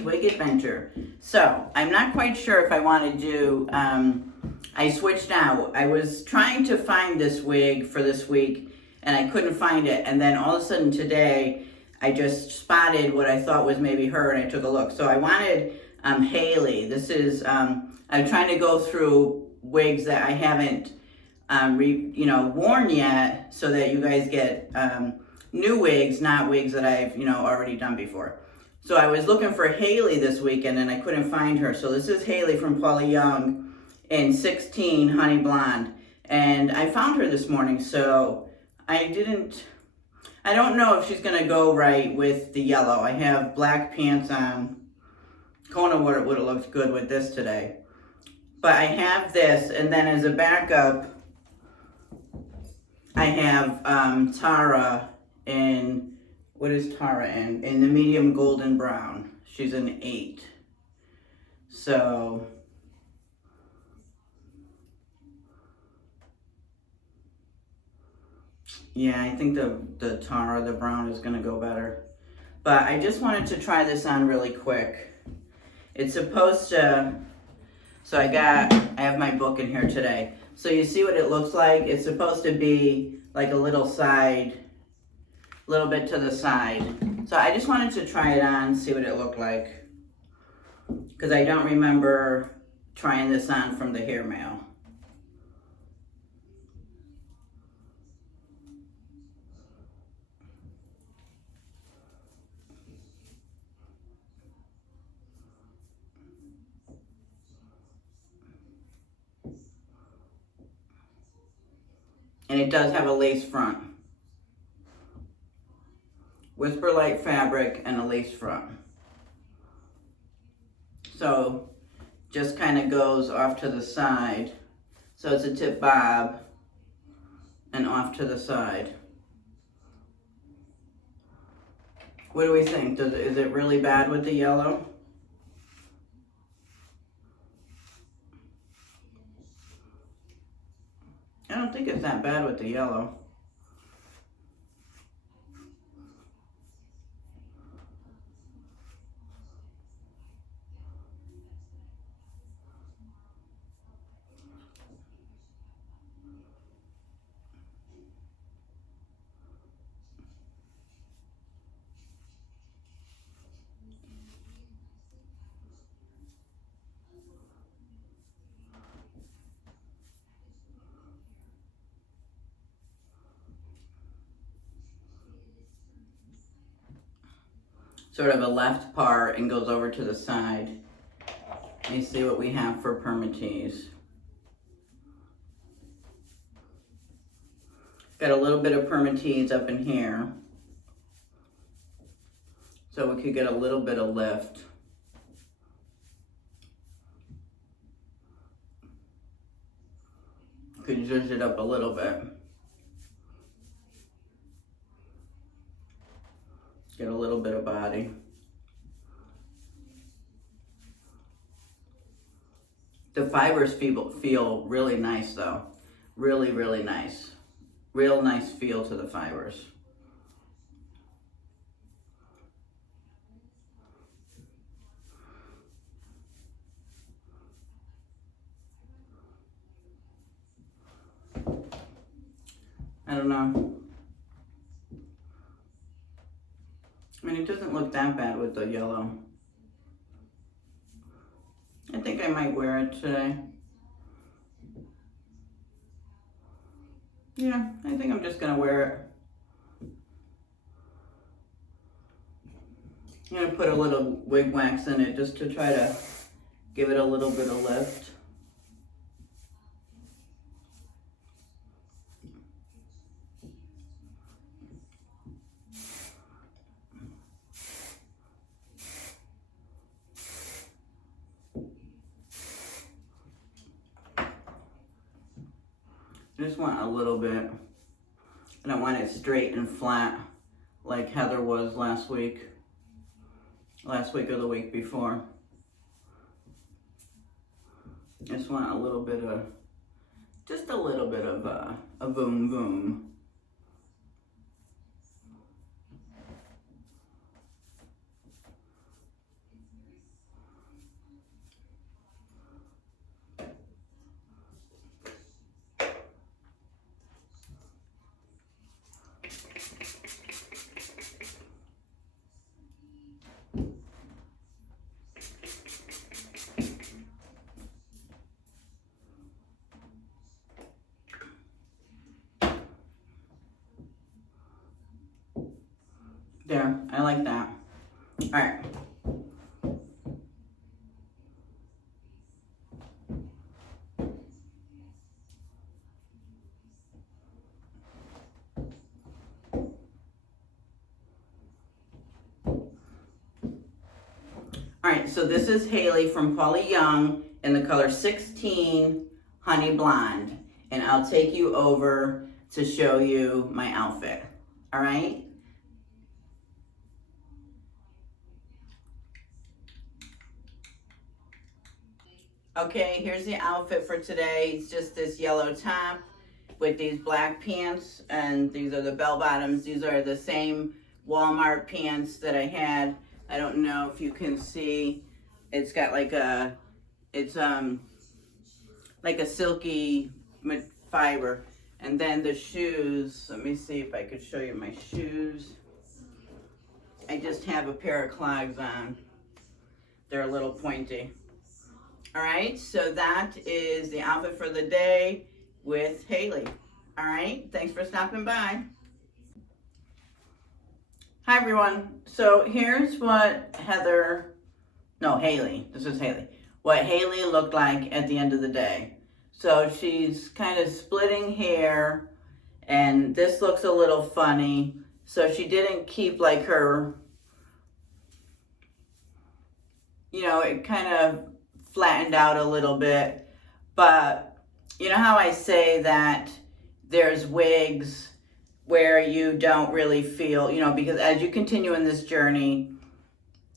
Bonnie's Wig Adventure. So, I'm not quite sure if I want to do, I switched out. I was trying to find this wig for this week, and I couldn't find it. And then all of a sudden today, I just spotted what I thought was maybe her, and I took a look. So I wanted Hailey. This is, I'm trying to go through wigs that I haven't, worn yet, so that you guys get new wigs, not wigs that I've, already done before. So I was looking for Hailey this weekend and I couldn't find her. So this is Hailey from Paula Young in 16 Honey Blonde. And I found her this morning, so I don't know if she's gonna go right with the yellow. I have black pants on. Kona would have looked good with this today. But I have this, and then as a backup, I have Tara in, what is Tara in? In the medium golden brown. She's an 8. So, yeah, I think the Tara, the brown, is gonna go better. But I just wanted to try this on really quick. It's supposed to, so I have my book in here today. So you see what it looks like? It's supposed to be like a little bit to the side. So I just wanted to try it on, see what it looked like. Because I don't remember trying this on from the hair mail. And it does have a lace front. Whisper Light fabric and a lace front. So just kind of goes off to the side. So it's a tip bob and off to the side. What do we think? Is it really bad with the yellow? I don't think it's that bad with the yellow. Sort of a left part and goes over to the side. Let me see what we have for permatease. Got a little bit of permatease up in here. So we could get a little bit of lift. Could zhuzh it up a little bit. Get a little bit of body. The fibers feel really nice though. Really, really nice. Real nice feel to the fibers. I don't know. I mean, it doesn't look that bad with the yellow. I think I might wear it today. Yeah, I think I'm just gonna wear it. I'm gonna put a little wig wax in it just to try to give it a little bit of lift. I just want a little bit. I don't want it straight and flat like Heather was last week or the week before. I just want a little bit of, just a little bit of a boom boom. There, I like that. All right. All right, so this is Hailey from Paula Young in the color 16 Honey Blonde. And I'll take you over to show you my outfit. All right? Okay, here's the outfit for today. It's just this yellow top with these black pants, and these are the bell bottoms. These are the same Walmart pants that I had. I don't know if you can see. It's got like a, it's like a silky fiber. And then the shoes, let me see if I could show you my shoes. I just have a pair of clogs on. They're a little pointy. All right, so that is the outfit for the day with Hailey. All right, thanks for stopping by. Hi everyone. So here's what Hailey, this is Hailey. What Hailey looked like at the end of the day. So she's kind of splitting hair, and this looks a little funny. So she didn't keep like her, you know, it kind of flattened out a little bit. But you know how I say that there's wigs where you don't really feel, you know, because as you continue in this journey,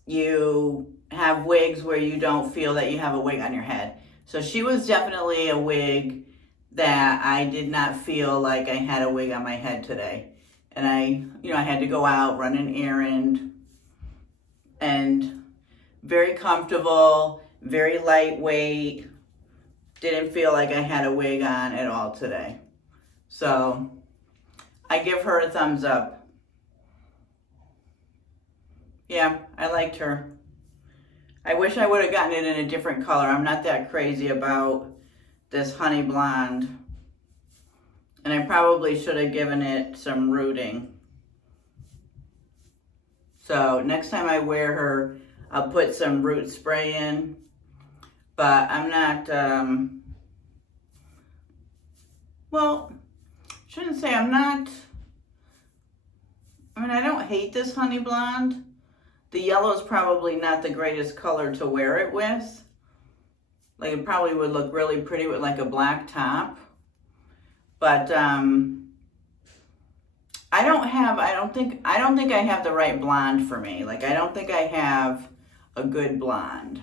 you have wigs where you don't feel that you have a wig on your head. So she was definitely a wig that I did not feel like I had a wig on my head today. And I had to go out, run an errand, and very comfortable, very lightweight. Didn't feel like I had a wig on at all today. So I give her a thumbs up. Yeah, I liked her. I wish I would have gotten it in a different color. I'm not that crazy about this honey blonde. And I probably should have given it some rooting. So next time I wear her, I'll put some root spray in. But I'm not, shouldn't say I'm not, I don't hate this honey blonde. The yellow is probably not the greatest color to wear it with. Like, it probably would look really pretty with like a black top. But I don't think I have the right blonde for me. Like, I don't think I have a good blonde.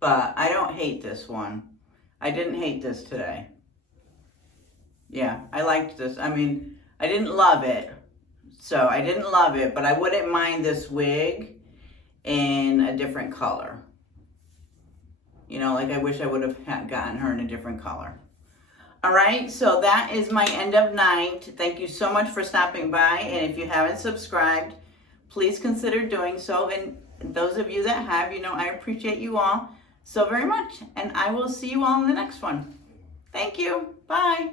But I don't hate this one. I didn't hate this today. Yeah, I liked this. I mean, I didn't love it. So I didn't love it, but I wouldn't mind this wig in a different color. You know, like I wish I would have gotten her in a different color. All right, so that is my end of night. Thank you so much for stopping by. And if you haven't subscribed, please consider doing so. And those of you that have, you know, I appreciate you all so very much. And I will see you all in the next one. Thank you. Bye.